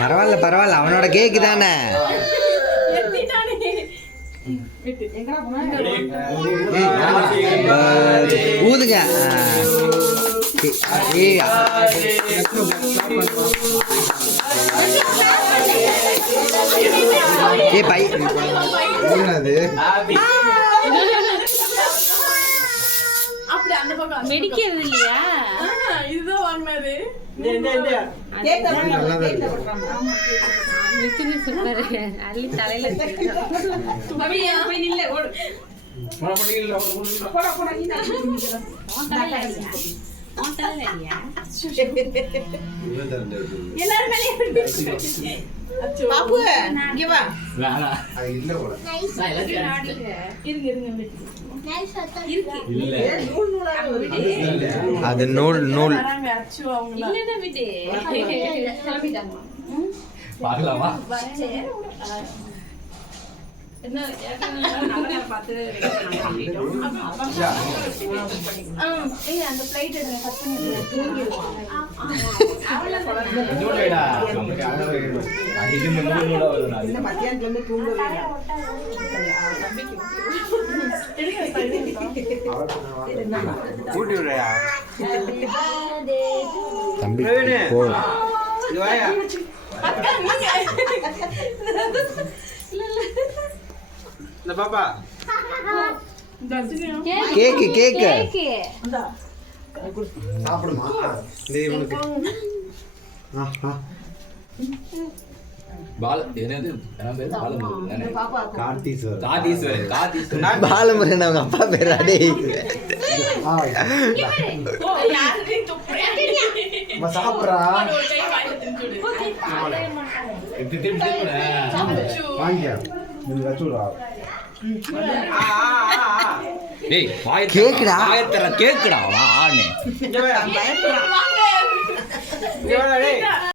பரவாயில்ல பரவாயில்ல, அவனோட கேக்கு தானே. ஊதுங்க. ஏ பை மெடிக்கிறது இல்லையா? இதுதான் வாங்கினாரு. அள்ளி தலையில பாப்பு இங்க வா. அது நூல் நூல் பார்க்கலாமா? தம்பி போ. கேக்கு கேக்கு சாப்பிடுமா? பாலமுருகன் அவங்க அப்பா பேர் அடே. சாப்பிட்றா வாங்கியா கேக்குடா கேக்குடா.